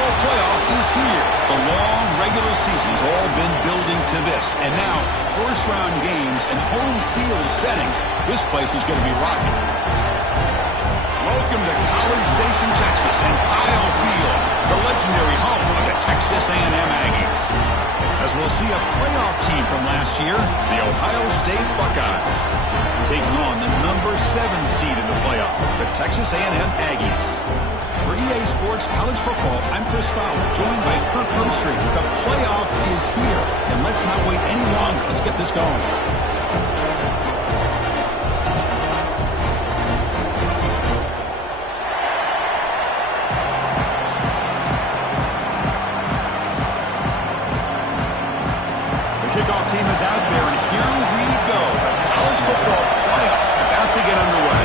football playoff is here. The long regular season's all been building to this. And now, first-round games and home field settings. This place is going to be rocking. Welcome to College Station, Texas, and Kyle Field, the legendary home of the Texas A&M Aggies. As we'll see a playoff team from last year, the Ohio State Buckeyes, taking on the number 7 seed in the playoff, the Texas A&M Aggies. For EA Sports College Football, I'm Chris Fowler, joined by Kirk Herbstreit. The playoff is here, and let's not wait any longer. Let's get this going. Kickoff team is out there, and here we go. The college football playoff about to get underway.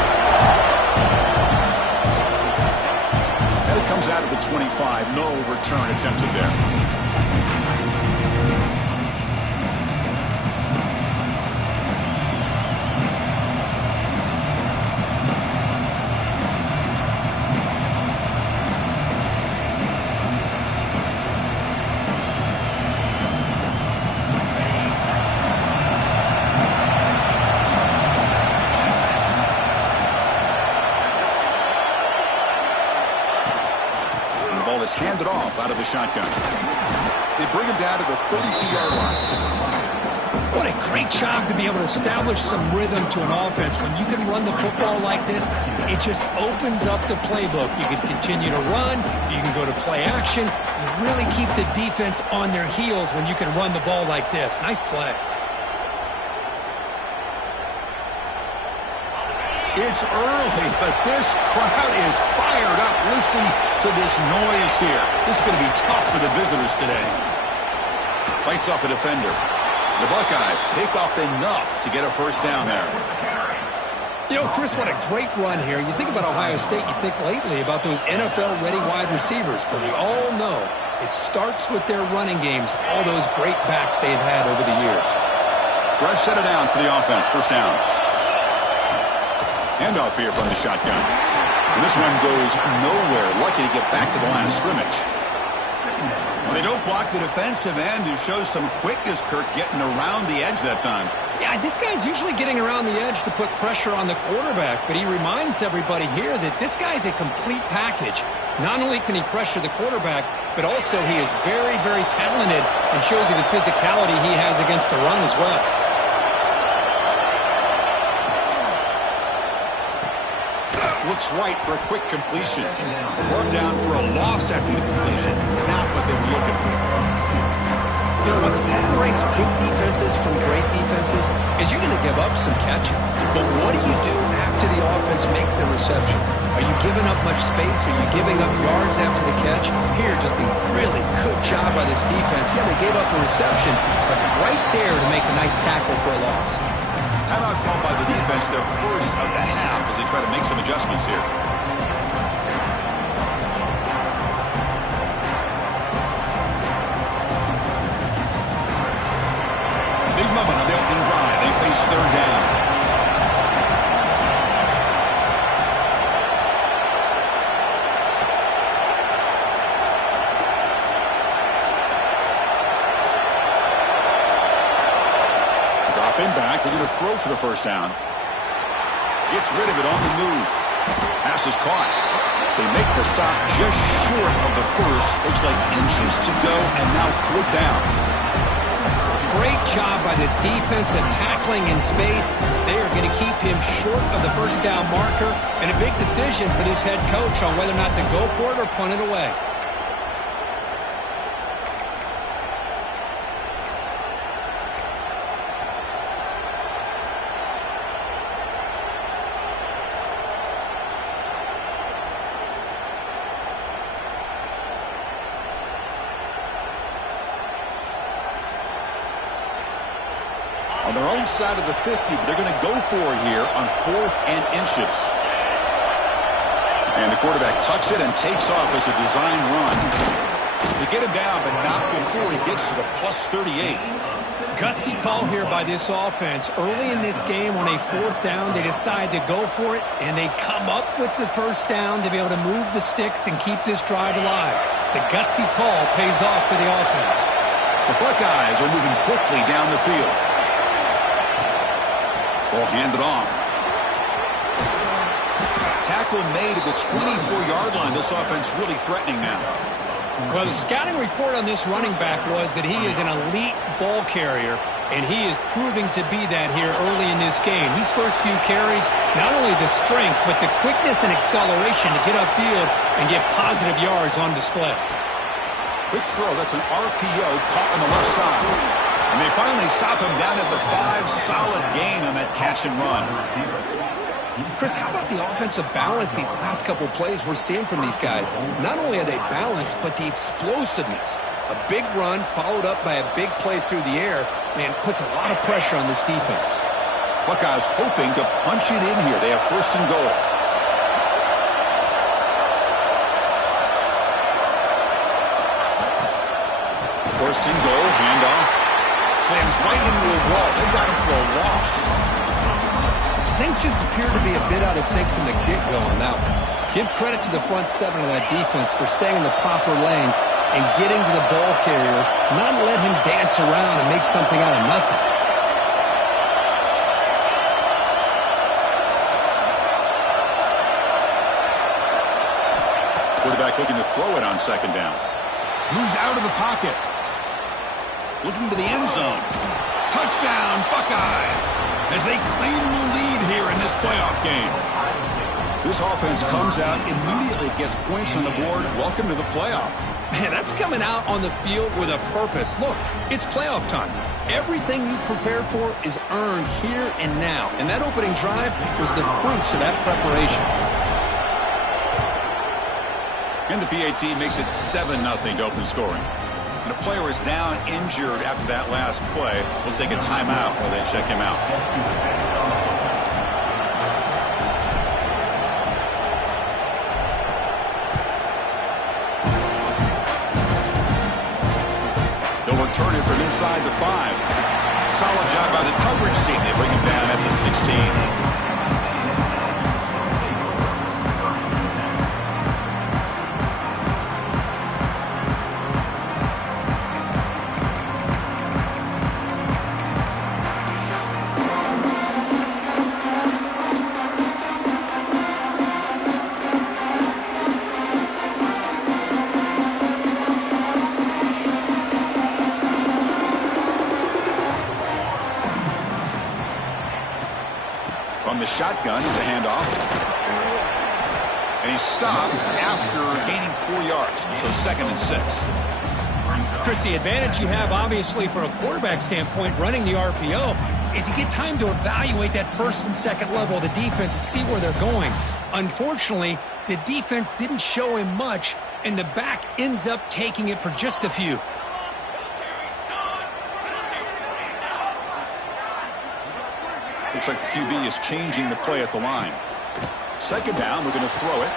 And it comes out of the 25. No return attempted there. Is handed off out of the shotgun. They bring him down to the 32-yard line. What a great job to be able to establish some rhythm to an offense. When you can run the football like this, it just opens up the playbook. You can continue to run. You can go to play action. You really keep the defense on their heels when you can run the ball like this. Nice play. It's early, but this crowd is fired up. Listen to this noise here. This is going to be tough for the visitors today. Fights off a defender. The Buckeyes pick up enough to get a first down there. You know, Chris, what a great run here. You think about Ohio State, you think lately about those NFL-ready wide receivers, but we all know it starts with their running games, all those great backs they've had over the years. Fresh set of downs for the offense. First down. Handoff here from the shotgun. And this one goes nowhere. Lucky to get back to the line of scrimmage. Well, they don't block the defensive end, who shows some quickness, Kirk, getting around the edge that time. Yeah, this guy's usually getting around the edge to put pressure on the quarterback, but he reminds everybody here that this guy's a complete package. Not only can he pressure the quarterback, but also he is very, very talented and shows you the physicality he has against the run as well. Looks right for a quick completion. Brought down for a loss after the completion. Not what they were looking for. You know, what separates good defenses from great defenses is you're going to give up some catches. But what do you do after the offense makes the reception? Are you giving up much space? Are you giving up yards after the catch? Here, just a really good job by this defense. Yeah, they gave up a reception, but right there to make a nice tackle for a loss. Timeout called by the defense, their first of the half, as they try to make some adjustments here. Big moment on the opening drive. They face third down. Dropping back, they're going to throw for the first down. Gets rid of it on the move. Pass is caught. They make the stop just short of the first. Looks like inches to go, and now fourth down. Great job by this defensive tackling in space. They are going to keep him short of the first down marker, and a big decision for this head coach on whether or not to go for it or punt it away. On their own side of the 50, but they're going to go for it here on 4th and inches. And the quarterback tucks it and takes off as a design run. They get him down, but not before he gets to the +38. Gutsy call here by this offense. Early in this game on a 4th down, they decide to go for it, and they come up with the first down to be able to move the sticks and keep this drive alive. The gutsy call pays off for the offense. The Buckeyes are moving quickly down the field. Ball handed off. Tackle made at the 24-yard line. This offense really threatening now. Well, the scouting report on this running back was that he is an elite ball carrier, and he is proving to be that here early in this game. These first few carries, not only the strength, but the quickness and acceleration to get upfield and get positive yards on display. Quick throw. That's an RPO caught on the left side. And they finally stop him down at the 5. Solid gain on that catch and run. Chris, how about the offensive balance these last couple plays we're seeing from these guys? Not only are they balanced, but the explosiveness. A big run followed up by a big play through the air, man, puts a lot of pressure on this defense. Buckeyes hoping to punch it in here. They have 1st and goal. First and goal, handoff. Slams right into a wall. They've got him for a loss. Things just appear to be a bit out of sync from the get-go on that one. Give credit to the front 7 of that defense for staying in the proper lanes and getting to the ball carrier, not let him dance around and make something out of nothing. Quarterback looking to throw it on 2nd down. Moves out of the pocket. Looking to the end zone. Touchdown, Buckeyes, as they claim the lead here in this playoff game. This offense comes out, immediately gets points on the board. Welcome to the playoff. Man, that's coming out on the field with a purpose. Look, it's playoff time. Everything you prepared for is earned here and now. And that opening drive was the fruits of that preparation. And the PAT makes it 7-0 to open scoring. And a player is down injured after that last play. We'll take a timeout while they check him out. They'll return it from inside the 5. Solid job by the coverage team. They bring him down at the 16. From the shotgun, it's a handoff. And he's stopped after gaining 4 yards. So 2nd and 6. Chris, the advantage you have, obviously, from a quarterback standpoint, running the RPO, is you get time to evaluate that 1st and 2nd level of the defense and see where they're going. Unfortunately, the defense didn't show him much, and the back ends up taking it for just a few. Looks like the QB is changing the play at the line. 2nd down, we're going to throw it.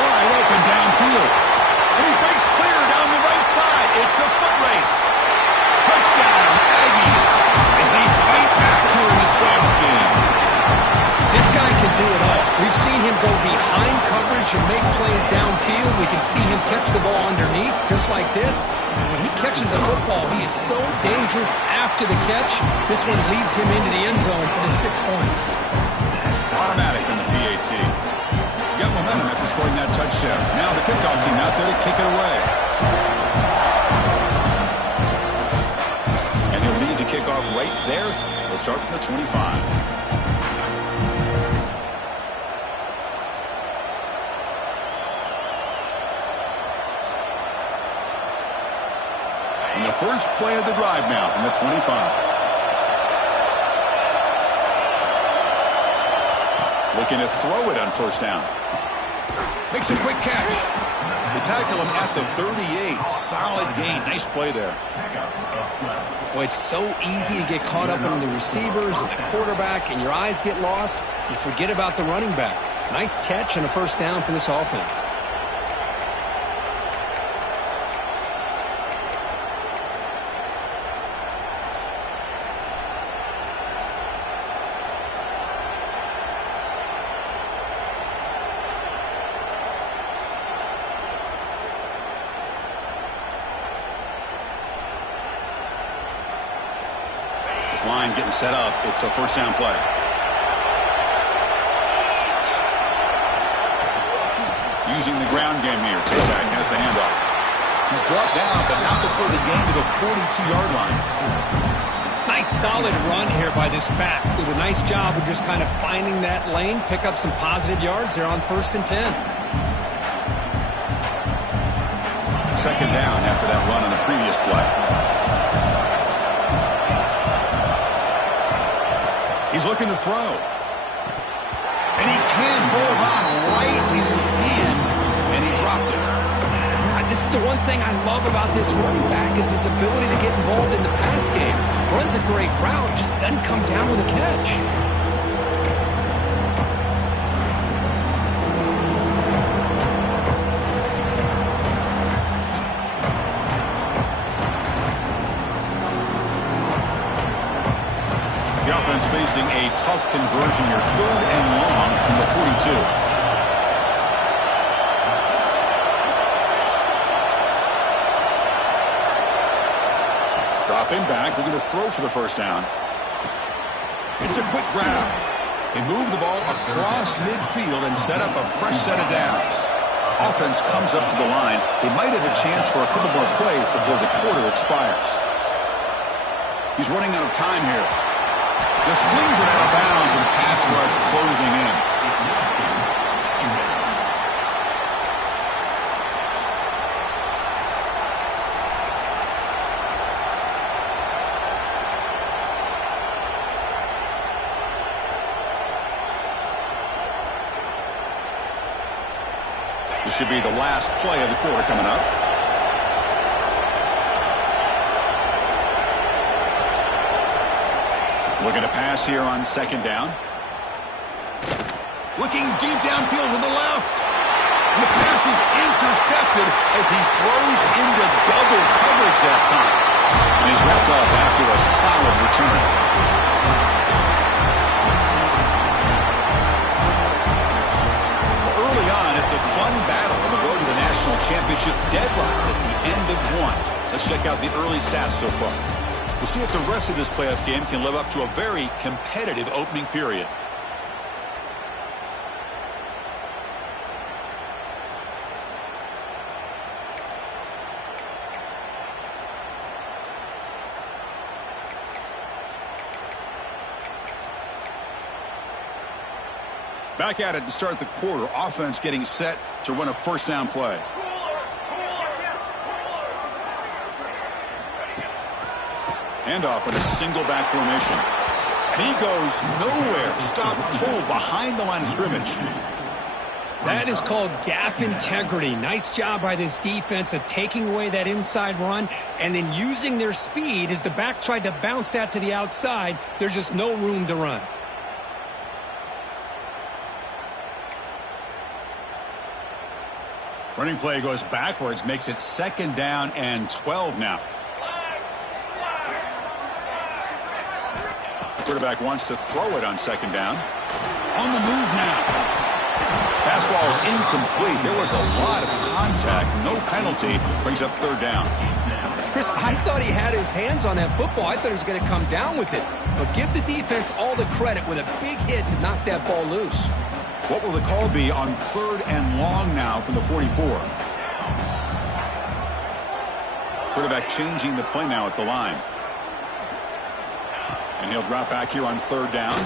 Wide open downfield. And he breaks clear down the right side. It's a foot race. Touchdown, Aggies, as they fight back here in this playoff game. This guy can do it all. We've seen him go behind coverage and make plays downfield. We can see him catch the ball underneath, just like this. And when he catches a football, he is so dangerous after the catch. This one leads him into the end zone for the 6 points. Automatic in the PAT. Got momentum after scoring that touchdown. Now the kickoff team out there to kick it away. And he'll lead the kickoff right there. We'll start from the 25. And the first play of the drive now from the 25. Looking to throw it on 1st down. Makes a quick catch. They tackle him at the 38. Solid gain. Nice play there. Well, it's so easy to get caught up in the receivers and the quarterback, and your eyes get lost. You forget about the running back. Nice catch and a 1st down for this offense. this line getting set up. It's a first down play. Using the ground game here. Takeback has the handoff. He's brought down, but not before the gain to the 42-yard line. Nice solid run here by this back. Did a nice job of just kind of finding that lane, pick up some positive yards there on 1st and 10. Second down after that run on the previous play. He's looking to throw. And he can't hold on right in his hands, and he dropped it. Yeah, this is the one thing I love about this running back is his ability to get involved in the pass game. Runs a great route, just doesn't come down with a catch. The offense facing a tough conversion here, 3rd and long from the 42. Dropping back, looking to throw for the first down. It's a quick grab. They move the ball across midfield and set up a fresh set of downs. Offense comes up to the line. They might have a chance for a couple more plays before the quarter expires. He's running out of time here. Just flings it out of bounds and the pass rush closing in. This should be the last play of the quarter coming up. Looking to pass here on 2nd down. Looking deep downfield to the left. And the pass is intercepted as he throws into double coverage that time. And he's wrapped up after a solid return. Early on, it's a fun battle on the road to the national championship, deadlocked at the end of one. Let's check out the early stats so far. We'll see if the rest of this playoff game can live up to a very competitive opening period. Back at it to start the quarter. Offense getting set to run a first down play. Handoff in a single back formation. And he goes nowhere. Stop cold behind the line of scrimmage. That is called gap integrity. Nice job by this defense of taking away that inside run and then using their speed as the back tried to bounce that to the outside. There's just no room to run. Running play goes backwards, makes it 2nd down and 12 now. Quarterback wants to throw it on 2nd down. On the move now. Pass ball is incomplete. There was a lot of contact. No penalty. Brings up 3rd down. Chris, I thought he had his hands on that football. I thought he was going to come down with it. But give the defense all the credit with a big hit to knock that ball loose. What will the call be on 3rd and long now from the 44? Quarterback changing the play now at the line. And he'll drop back here on 3rd down.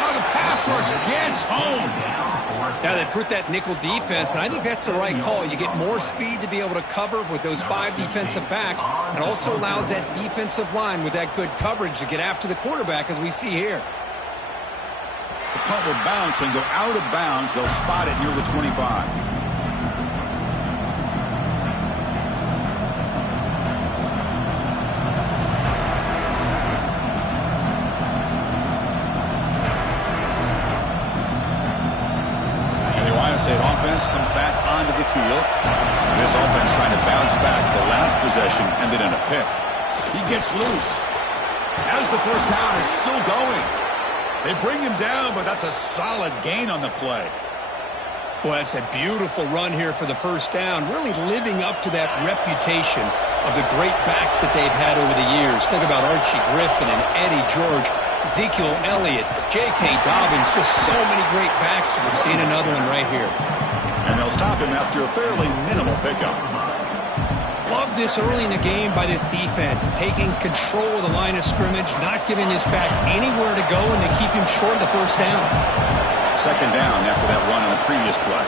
Now the pass rush gets home. Now they put that nickel defense, and I think that's the right call. You get more speed to be able to cover with those 5 defensive backs, and also allows that defensive line with that good coverage to get after the quarterback, as we see here. The punt will bounce and go out of bounds. They'll spot it near the 25. State offense comes back onto the field. This offense trying to bounce back the last possession, ended in a pick. He gets loose. As the first down is still going. They bring him down, but that's a solid gain on the play. Well, it's a beautiful run here for the first down, really living up to that reputation of the great backs that they've had over the years. Think about Archie Griffin and Eddie George, Ezekiel Elliott, J.K. Dobbins, just so many great backs. We're seeing another one right here. And they'll stop him after a fairly minimal pickup. Love this early in the game by this defense, taking control of the line of scrimmage, not giving this back anywhere to go, and they keep him short of the first down. Second down after that run on the previous play.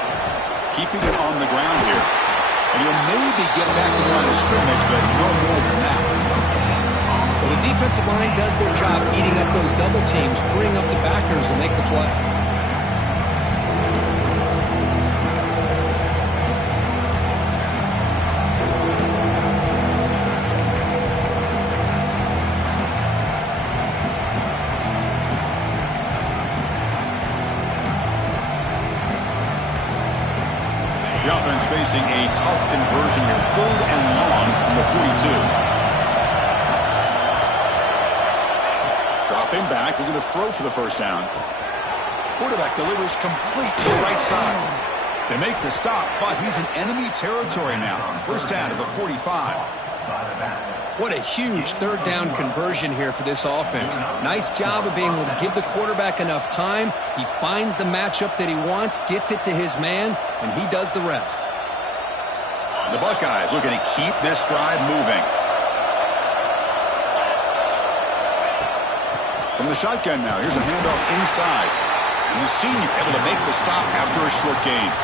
Keeping it on the ground here. And he'll maybe get back to the line of scrimmage, but no more than that. Well, the defensive line does their job eating up those double teams, freeing up the backers to make the play. The offense facing a tough conversion here. 3rd and long from the 42. Dropping back, looking to throw for the first down. Quarterback delivers complete to the right side. They make the stop, but he's in enemy territory now. First down to the 45. What a huge 3rd down conversion here for this offense. Nice job of being able to give the quarterback enough time. He finds the matchup that he wants, gets it to his man, and he does the rest. The Buckeyes looking to keep this drive moving. From the shotgun now, here's a handoff inside. And the senior able to make the stop after a short gain.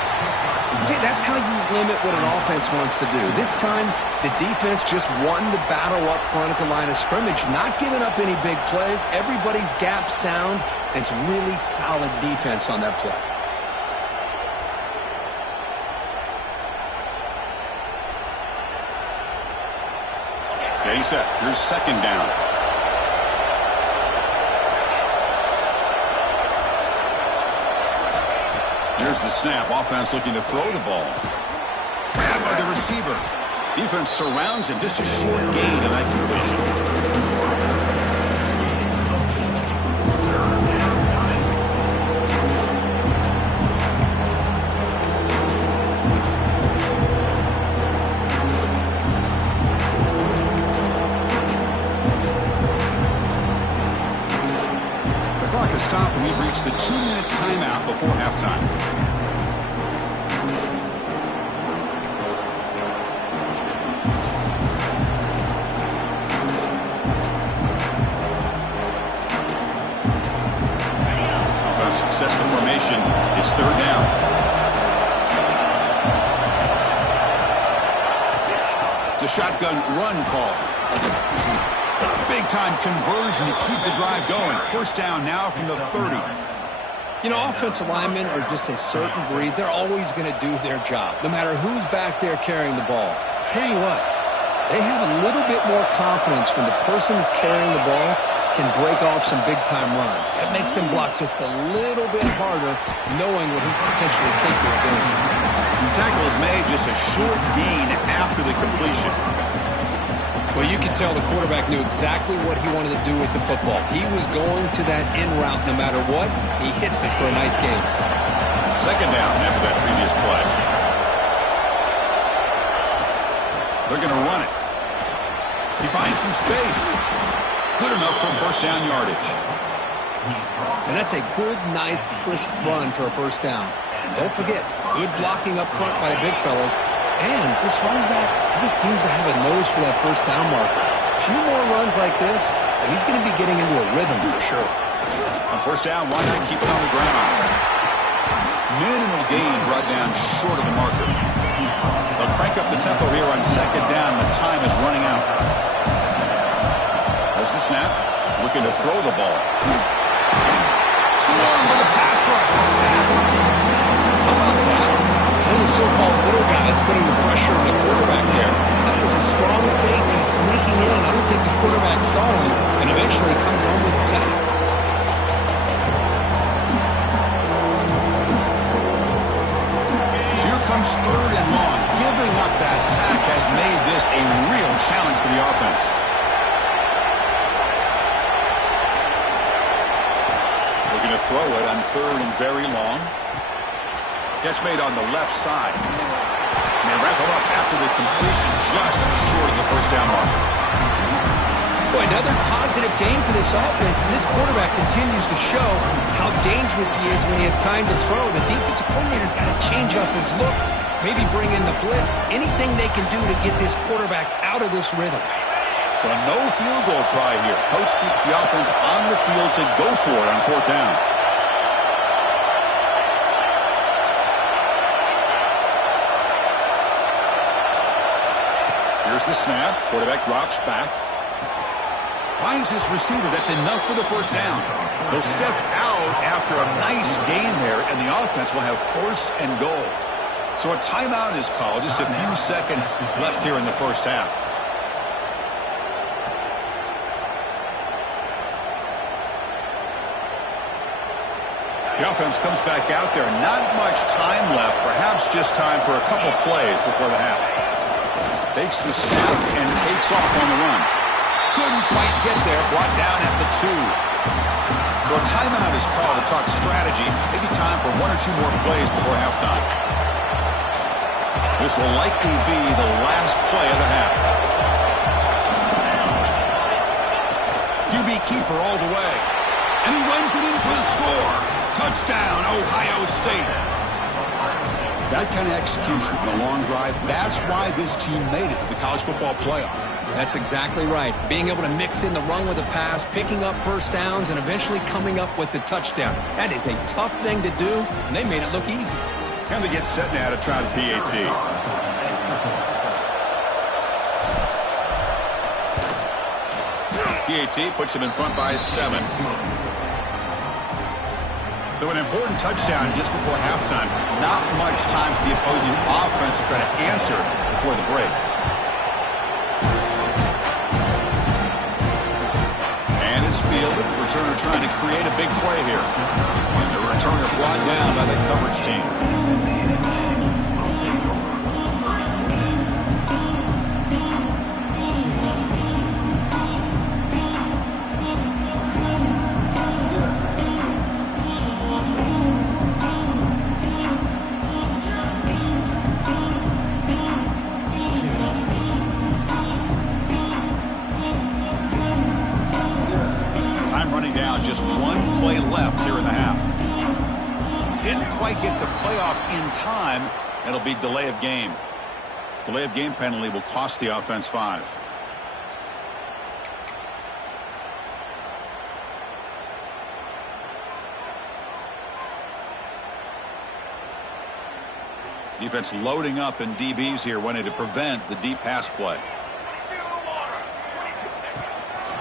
See, that's how you limit what an offense wants to do. This time, the defense just won the battle up front at the line of scrimmage, not giving up any big plays. Everybody's gap sound, and it's really solid defense on that play. Getting set. Here's second down. Here's the snap. Offense looking to throw the ball. Grabbed by the receiver. Defense surrounds him. Just a short gain on that completion. The clock has stopped, and we've reached the 2-minute timeout before halftime. Sets the formation. It's 3rd down. It's a shotgun run call. Big time conversion to keep the drive going. First down now from the 30. You know, offensive linemen are just a certain breed. They're always going to do their job, no matter who's back there carrying the ball. I'll tell you what, they have a little bit more confidence when the person that's carrying the ball can break off some big-time runs. That makes them block just a little bit harder, knowing what he's potentially capable of doing. The tackle is made, just a short gain after the completion. Well, you can tell the quarterback knew exactly what he wanted to do with the football. He was going to that in route no matter what. He hits it for a nice gain. Second down after that previous play. They're going to run it. He finds some space. Good enough for first down yardage. And that's a good, nice, crisp run for a first down. Don't forget, good blocking up front by the big fellas. And this running back, he just seems to have a nose for that first down marker. A few more runs like this, and he's going to be getting into a rhythm for sure. On first down, why not keep it on the ground? Minimal gain brought down short of the marker. They'll crank up the tempo here on second down. The time is running out. There's the snap. Looking to throw the ball. Swarm with a pass rush. How about that? One of the so-called little guys putting the pressure on the quarterback there. That was a strong safety sneaking in. I don't think the quarterback saw him, and eventually comes home with a sack. So here comes 3rd and long. Giving up that sack has made this a real challenge for the offense. Looking to throw it on 3rd and very long. Catch made on the left side. And they wrap him up after the completion just short of the first down marker. Boy, another positive game for this offense, and this quarterback continues to show how dangerous he is when he has time to throw. The defensive coordinator's got to change up his looks, maybe bring in the blitz, anything they can do to get this quarterback out of this rhythm. So no field goal try here. Coach keeps the offense on the field to go for it on fourth down. Here's the snap. Quarterback drops back. Finds his receiver. That's enough for the first down. He'll step out after a nice gain there, and the offense will have first and goal. So a timeout is called. Just a few seconds left here in the first half. The offense comes back out there. Not much time left. Perhaps just time for a couple plays before the half. Takes the snap and takes off on the run. Couldn't quite get there. Brought down at the 2. So a timeout is called to talk strategy. Maybe time for one or two more plays before halftime. This will likely be the last play of the half. QB keeper all the way. And he runs it in for the score. Touchdown, Ohio State. That kind of execution on a long drive, that's why this team made it to the college football playoff. That's exactly right. Being able to mix in the run with the pass, picking up first downs, and eventually coming up with the touchdown. That is a tough thing to do, and they made it look easy. And they get set now to try the PAT. PAT puts him in front by 7. So an important touchdown just before halftime. Not much time for the opposing offense to try to answer before the break. And it's fielded. Returner trying to create a big play here. And the returner brought down by the coverage team. Just one play left here in the half. Didn't quite get the playoff in time. It'll be delay of game. Delay of game penalty will cost the offense 5. Defense loading up in DBs here, wanting to prevent the deep pass play.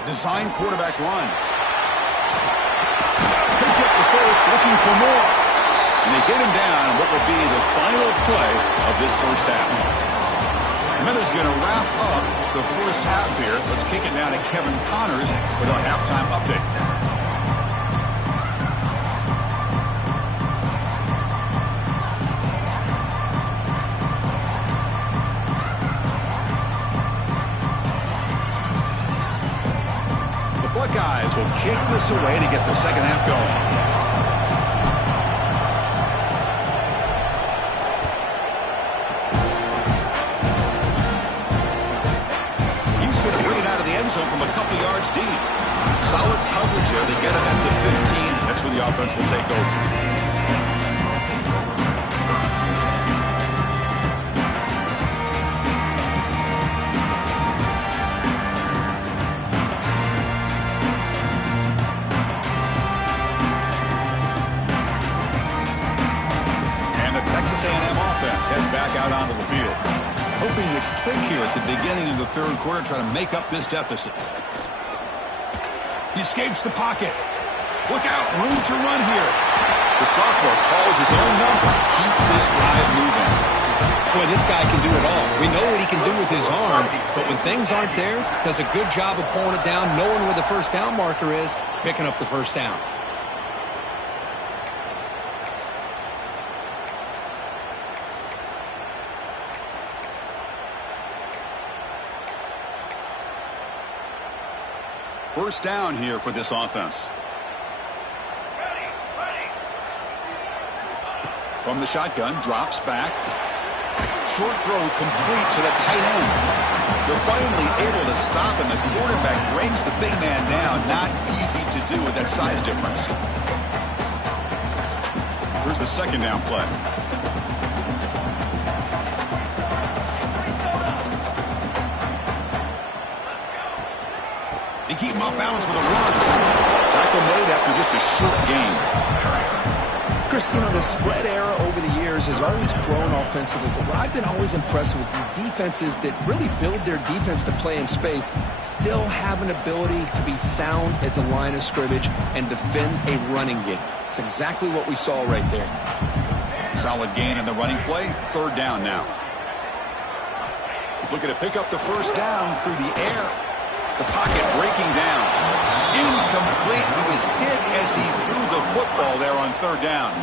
Design quarterback run. Picks up the first, looking for more. And they get him down on what will be the final play of this first half. Miller's going to wrap up the first half here. Let's kick it down to Kevin Connors with our halftime update. Buckeyes will kick this away to get the second half going. He's going to bring it out of the end zone from a couple yards deep. Solid coverage there. They get him at the 15. That's where the offense will take over. Texas A&M offense heads back out onto the field. Hoping to click here at the beginning of the third quarter, try to make up this deficit. He escapes the pocket. Look out, room to run here. The sophomore calls his own number and keeps this drive moving. Boy, this guy can do it all. We know what he can do with his arm, but when things aren't there, does a good job of pulling it down, knowing where the first down marker is, picking up the first down. First down here for this offense. From the shotgun, drops back. Short throw complete to the tight end. They're finally able to stop him. The quarterback brings the big man down. Not easy to do with that size difference. Here's the second down play. They keep him off balance with a run. Tackle made after just a short gain. Chris, you know, the spread era over the years has always grown offensively, but what I've been always impressed with the defenses that really build their defense to play in space still have an ability to be sound at the line of scrimmage and defend a running game. It's exactly what we saw right there. Solid gain in the running play. Third down now. Looking to pick up the first down through the air. The pocket breaking down. Incomplete. He was hit as he threw the football there on third down.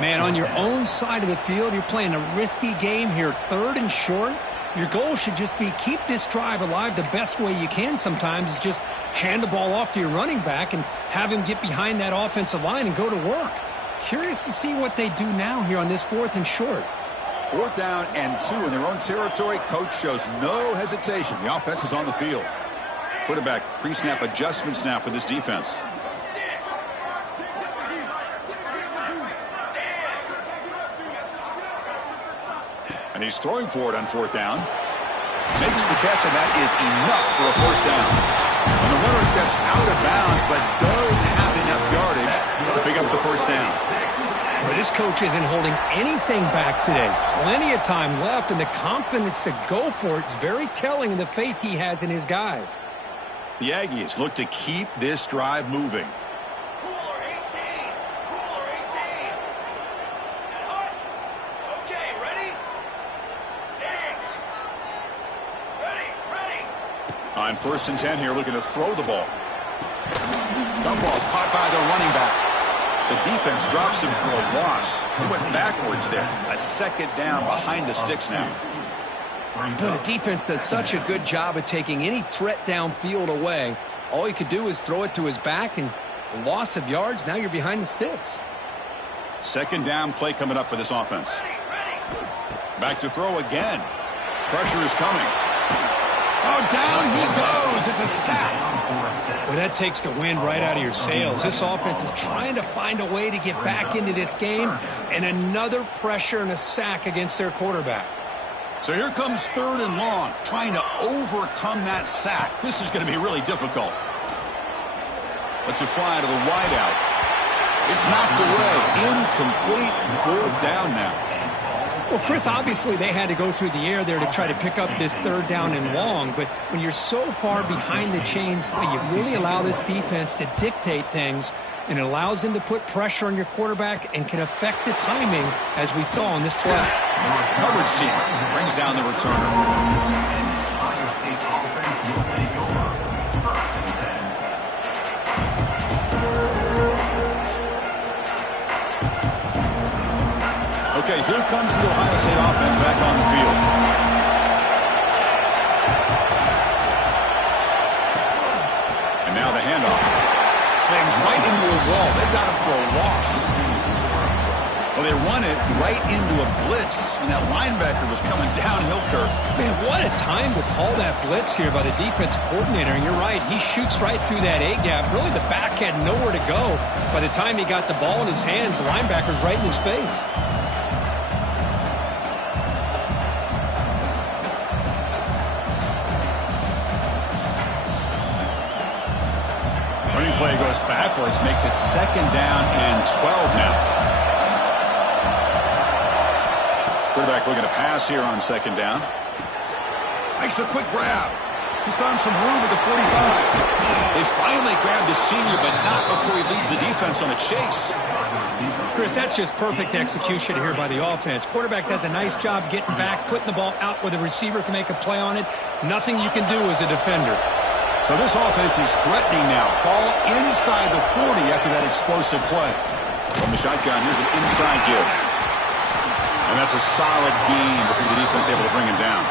Man, on your own side of the field, you're playing a risky game here. Third and short. Your goal should just be keep this drive alive the best way you can sometimes is just hand the ball off to your running back and have him get behind that offensive line and go to work. Curious to see what they do now here on this fourth and short. Fourth down and 2 in their own territory. Coach shows no hesitation. The offense is on the field. Quarterback pre-snap adjustments now for this defense. And he's throwing for it on fourth down. Makes the catch, and that is enough for a first down. And the runner steps out of bounds, but does have enough yardage to pick up the first down. Well, this coach isn't holding anything back today. Plenty of time left, and the confidence to go for it is very telling in the faith he has in his guys. The Aggies look to keep this drive moving. On first and 10 here, looking to throw the ball. Dump ball's caught by the running back. The defense drops him for a loss. He went backwards there. A second down behind the sticks now. The defense does such a good job of taking any threat downfield away. All he could do is throw it to his back, and a loss of yards, now you're behind the sticks. Second down play coming up for this offense. Back to throw again. Pressure is coming. Oh, down he goes. It's a sack. Well, that takes the wind right out of your sails. This offense is trying to find a way to get back into this game, and another pressure and a sack against their quarterback. So here comes third and long, trying to overcome that sack. This is going to be really difficult. Let's fly to the wideout. It's knocked away. Incomplete. Fourth down now. Well, Chris, obviously they had to go through the air there to try to pick up this third down and long, but when you're so far behind the chains, boy, you really allow this defense to dictate things, and it allows them to put pressure on your quarterback and can affect the timing, as we saw on this play. Coverage team brings down the returner. Okay, here comes the Ohio State offense back on the field. And now the handoff. Slings right into a wall. They've got him for a loss. Well, they run it right into a blitz, and that linebacker was coming downhill, Kirk. Man, what a time to call that blitz here by the defensive coordinator. And you're right, he shoots right through that A-gap. Really, the back had nowhere to go. By the time he got the ball in his hands, the linebacker's right in his face. Running play goes backwards, makes it second down and 12 now. Quarterback looking to pass here on second down. Makes a quick grab. He's found some room at the 45. They finally grabbed the senior, but not before he leads the defense on a chase. Chris, that's just perfect execution here by the offense. Quarterback does a nice job getting back, putting the ball out where the receiver can make a play on it. Nothing you can do as a defender. So this offense is threatening now. Ball inside the 40 after that explosive play. From the shotgun, here's an inside give. And that's a solid gain before the defense able to bring him down.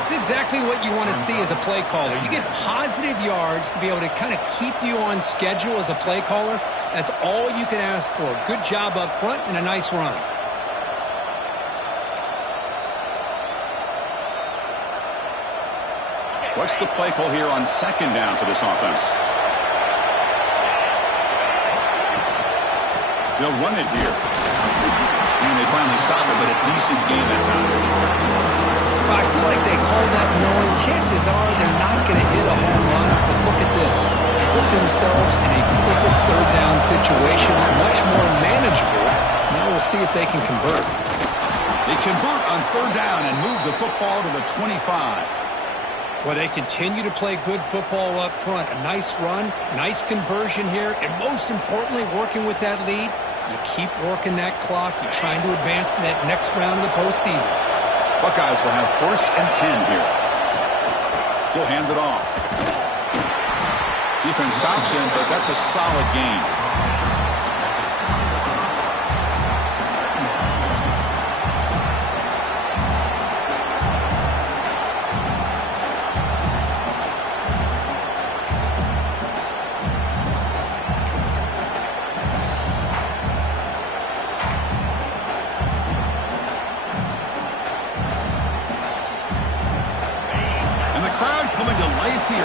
It's exactly what you want to see as a play caller. You get positive yards to be able to kind of keep you on schedule as a play caller. That's all you can ask for. Good job up front and a nice run. What's the play call here on second down for this offense? They'll run it here. And they finally stop it, but a decent gain that time. I feel like they called that knowing chances are they're not going to hit a home run. But look at this. Put themselves in a perfect third down situation. It's much more manageable. Now we'll see if they can convert. They convert on third down and move the football to the 25. Well, they continue to play good football up front. A nice run, nice conversion here, and most importantly, working with that lead, you keep working that clock. You're trying to advance to that next round of the postseason. Buckeyes will have 1st and 10 here. He'll hand it off. Defense stops him, but that's a solid gain.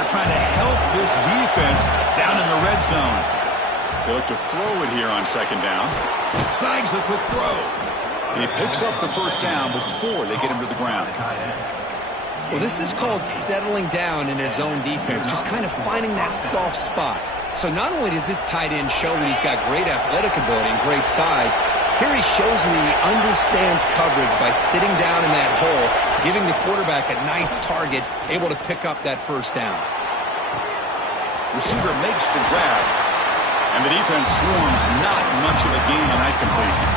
Trying to help this defense down in the red zone. They look to throw it here on second down. Snags the quick throw. And he picks up the first down before they get him to the ground. Well, this is called settling down in his own defense, just kind of finding that soft spot. So not only does this tight end show that he's got great athletic ability and great size, here he shows me he understands coverage by sitting down in that hole, giving the quarterback a nice target, able to pick up that first down. Receiver makes the grab, and the defense swarms. Not much of a gain on that completion.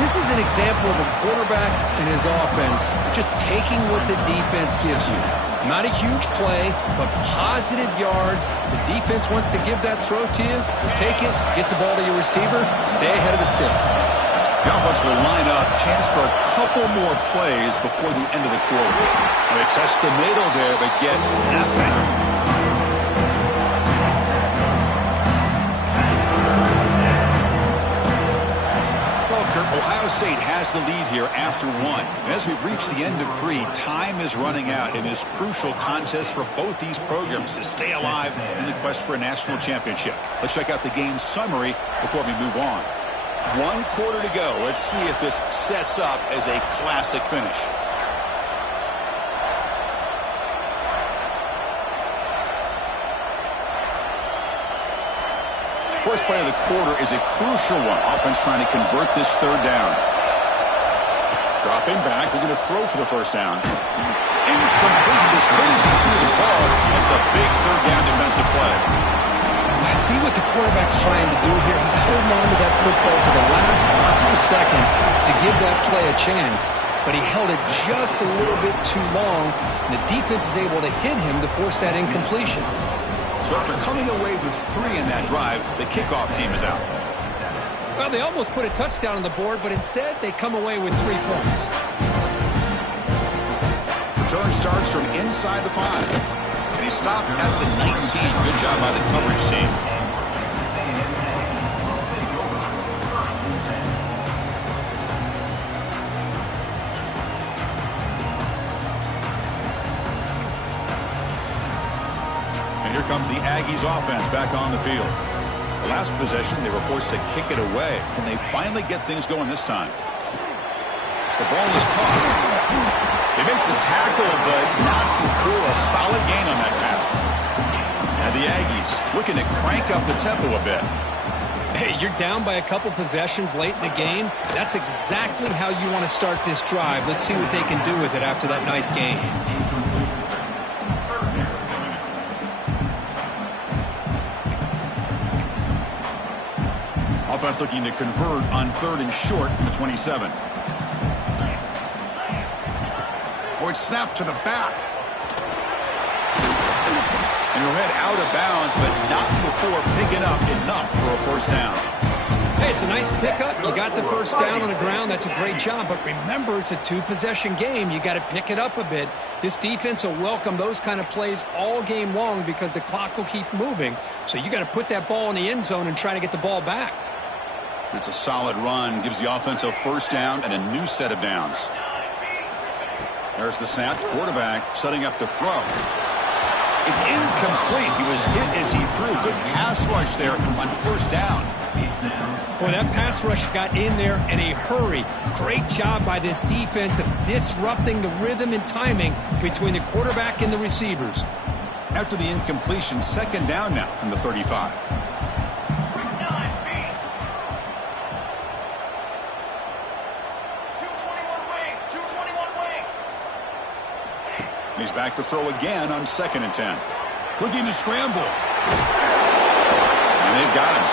This is an example of a quarterback and his offense just taking what the defense gives you. Not a huge play, but positive yards. The defense wants to give that throw to you. You take it, get the ball to your receiver, stay ahead of the sticks. The offense will line up. Chance for a couple more plays before the end of the quarter. They test the middle there, but get nothing. Ohio State has the lead here after 1. And as we reach the end of 3, time is running out in this crucial contest for both these programs to stay alive in the quest for a national championship. Let's check out the game summary before we move on. 1 quarter to go. Let's see if this sets up as a classic finish. First play of the quarter is a crucial one. Offense trying to convert this third down. Dropping back. They're going to throw for the first down. Incomplete. As good as he threw the ball, it's a big third down defensive play. I see what the quarterback's trying to do here. He's holding on to that football to the last possible second to give that play a chance. But he held it just a little bit too long. And the defense is able to hit him to force that incompletion. So after coming away with 3 in that drive, the kickoff team is out. Well, they almost put a touchdown on the board, but instead they come away with 3 points. Return starts from inside the 5. And he stopped at the 19. Good job by the coverage team. Here comes the Aggies offense back on the field. The last possession, they were forced to kick it away. Can they finally get things going this time? The ball is caught. They make the tackle, but not before a solid gain on that pass. And the Aggies looking to crank up the tempo a bit. Hey, you're down by a couple possessions late in the game. That's exactly how you want to start this drive. Let's see what they can do with it after that nice game. Offense looking to convert on 3rd and short from the 27. Or it's snapped to the back. And he'll head out of bounds, but not before picking up enough for a first down. Hey, it's a nice pickup. You got the first down on the ground. That's a great job. But remember, it's a two-possession game. You got to pick it up a bit. This defense will welcome those kind of plays all game long because the clock will keep moving. So you got to put that ball in the end zone and try to get the ball back. It's a solid run. Gives the offense a first down and a new set of downs. There's the snap. Quarterback setting up to throw. It's incomplete. He was hit as he threw. Good pass rush there on first down. Boy, that pass rush got in there in a hurry. Great job by this defense of disrupting the rhythm and timing between the quarterback and the receivers. After the incompletion, second down now from the 35. He's back to throw again on 2nd and 10. Looking to scramble. And they've got him.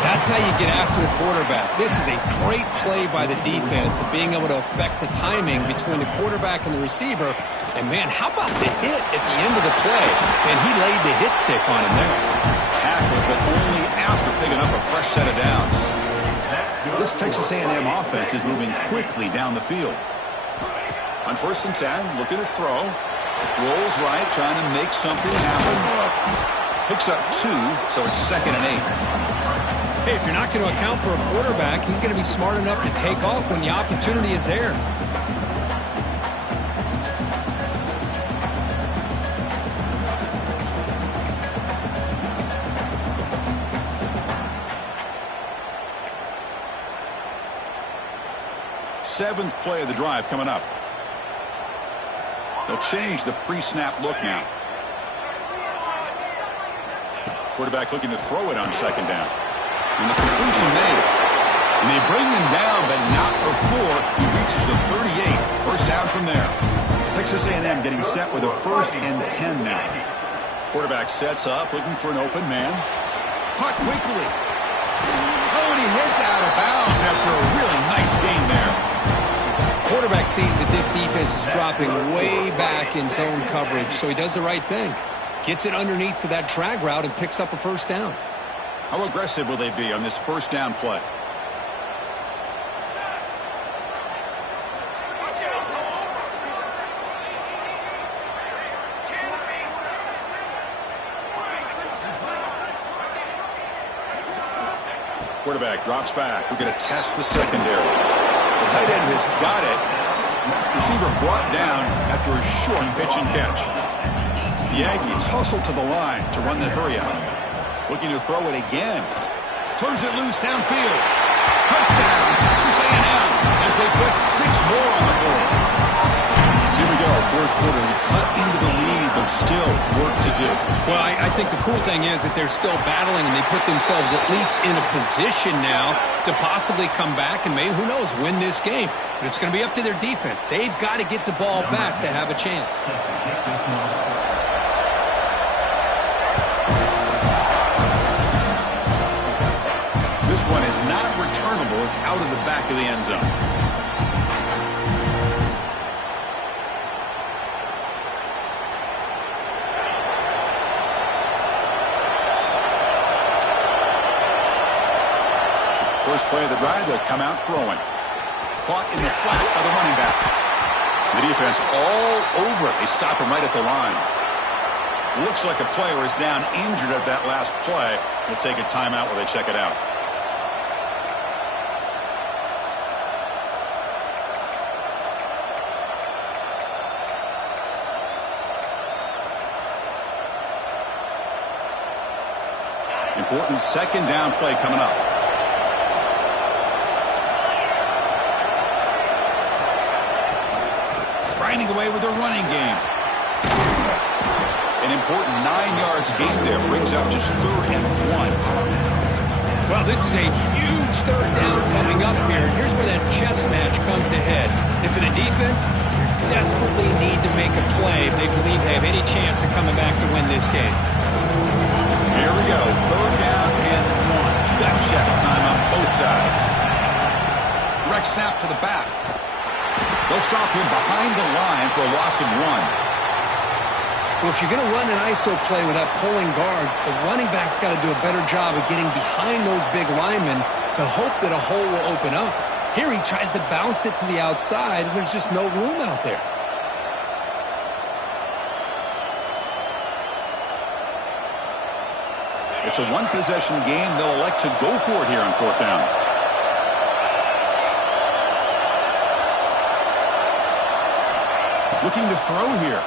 That's how you get after the quarterback. This is a great play by the defense of being able to affect the timing between the quarterback and the receiver. And, man, how about the hit at the end of the play? And he laid the hit stick on him there. Tackle, but only after picking up a fresh set of downs. This Texas A&M offense is moving quickly down the field. On 1st and 10, looking to throw. Rolls right, trying to make something happen. Picks up 2, so it's 2nd and 8. Hey, if you're not going to account for a quarterback, he's going to be smart enough to take off when the opportunity is there. Seventh play of the drive coming up. They'll change the pre-snap look now. Quarterback looking to throw it on 2nd down. And the completion made. And they bring him down, but not before he reaches the 38. First down from there. Texas A&M getting set with a 1st and 10 now. Quarterback sets up, looking for an open man. Caught quickly. Oh, and he hits out of bounds after a really nice gain there. Quarterback sees that this defense is dropping way back in zone coverage, so he does the right thing. Gets it underneath to that drag route and picks up a first down. How aggressive will they be on this first down play? Quarterback drops back. We're going to test the secondary. The tight end has got it. Receiver brought down after a short pitch and catch. The Aggies hustle to the line to run the hurry up. Looking to throw it again. Turns it loose downfield. Touchdown, Texas A&M, as they put 6 more on the board. So here we go, 4th quarter. They cut into the lead, but still work to do. Well, I think the cool thing is that they're still battling, and they put themselves at least in a position now to possibly come back and maybe, who knows, win this game. But it's going to be up to their defense. They've got to get the ball back to have a chance. This one is not returnable. It's out of the back of the end zone. First play of the drive, they'll come out throwing. Caught in the flat by the running back. The defense all over it. They stop him right at the line. Looks like a player is down injured at that last play. We'll take a timeout while they check it out. Important 2nd down play coming up. Grinding away with a running game. An important 9 yards gain there. Brings up just 3rd and 1. Well, this is a huge 3rd down coming up here. And here's where that chess match comes to head. And for the defense, they desperately need to make a play if they believe they have any chance of coming back to win this game. Here we go. 3rd down and 1. Gut check time on both sides. Direct snap to the back. They'll stop him behind the line for a loss of 1. Well, if you're going to run an ISO play with that pulling guard, the running back's got to do a better job of getting behind those big linemen to hope that a hole will open up. Here he tries to bounce it to the outside, and there's just no room out there. It's a one-possession game. They'll elect to go for it here on 4th down. Looking to throw here.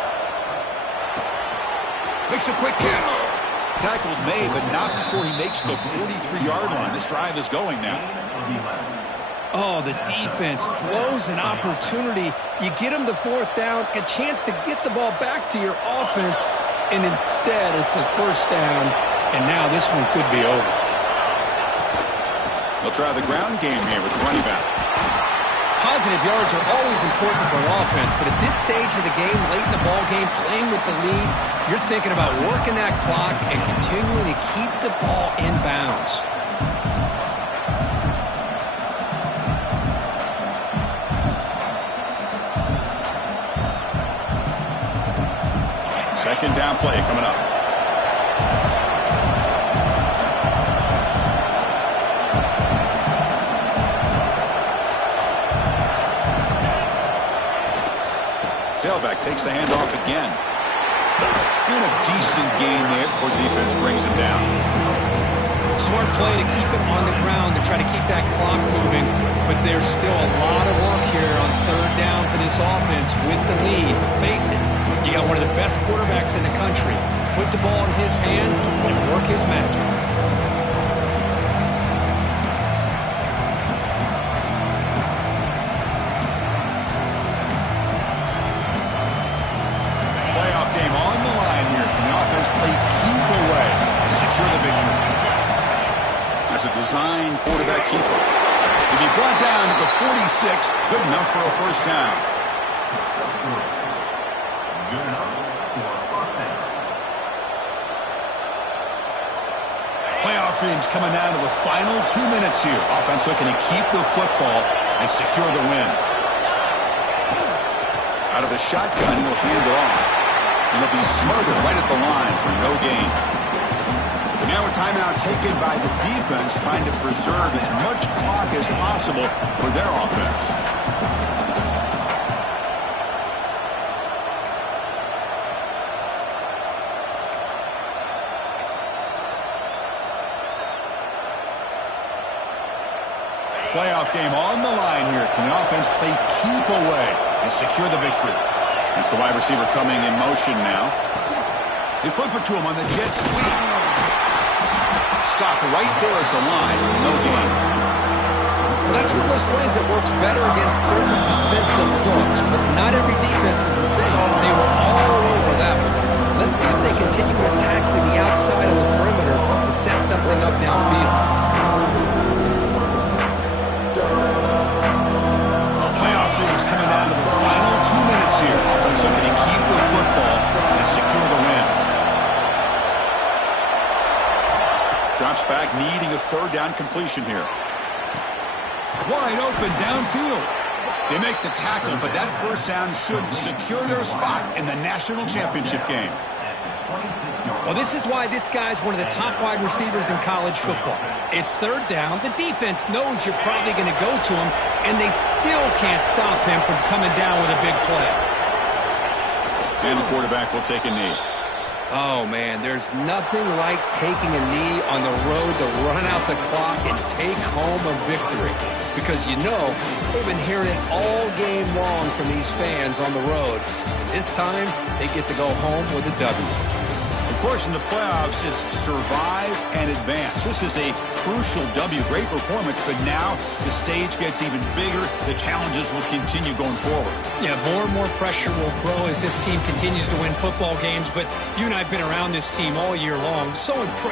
Makes a quick catch. Tackle's made, but not before he makes the 43-yard line. This drive is going now. Oh, the defense blows an opportunity. You get them to 4th down, a chance to get the ball back to your offense, and instead it's a 1st down, and now this one could be over. They'll try the ground game here with the running back. Positive yards are always important for an offense, but at this stage of the game, late in the ball game, playing with the lead, you're thinking about working that clock and continuing to keep the ball in bounds. Second down play coming up. Tailback takes the handoff again. And a decent gain there before the defense brings him down. Smart play to keep it on the ground to try to keep that clock moving, but there's still a lot of work here on 3rd down for this offense with the lead. Face it, you got one of the best quarterbacks in the country. Put the ball in his hands and work his magic. As a design quarterback keeper. He'll be brought down to the 46. Good enough for a 1st down. Playoff dreams coming down to the final 2 minutes here. Offense looking to keep the football and secure the win. Out of the shotgun, he'll hand it off. And he'll be smothered right at the line for no gain. But now a timeout taken by the defense, trying to preserve as much clock as possible for their offense. Playoff game on the line here. Can the offense play keep away and secure the victory? It's the wide receiver coming in motion now. They flip it to him on the jet sweep. Stop right there at the line. No gain. Well, that's one of those plays that works better against certain defensive looks, but not every defense is the same. They were all over that one. Let's see if they continue to attack to the outside of the perimeter to set something up downfield. Playoff dreams coming down to the final 2 minutes here. Offense looking to keep the football and secure the win. Drops back, needing a 3rd down completion here. Wide open downfield. They make the tackle, but that 1st down should secure their spot in the national championship game. Well, this is why this guy's one of the top wide receivers in college football. It's 3rd down. The defense knows you're probably going to go to him, and they still can't stop him from coming down with a big play. And the quarterback will take a knee. Oh, man, there's nothing like taking a knee on the road to run out the clock and take home a victory. Because you know, they've been hearing it all game long from these fans on the road. And this time, they get to go home with a W. Of course, in the playoffs, it's survive and advance. This is a crucial W. Great performance, but now the stage gets even bigger. The challenges will continue going forward. Yeah, more and more pressure will grow as this team continues to win football games. But you and I have been around this team all year long. So impressed.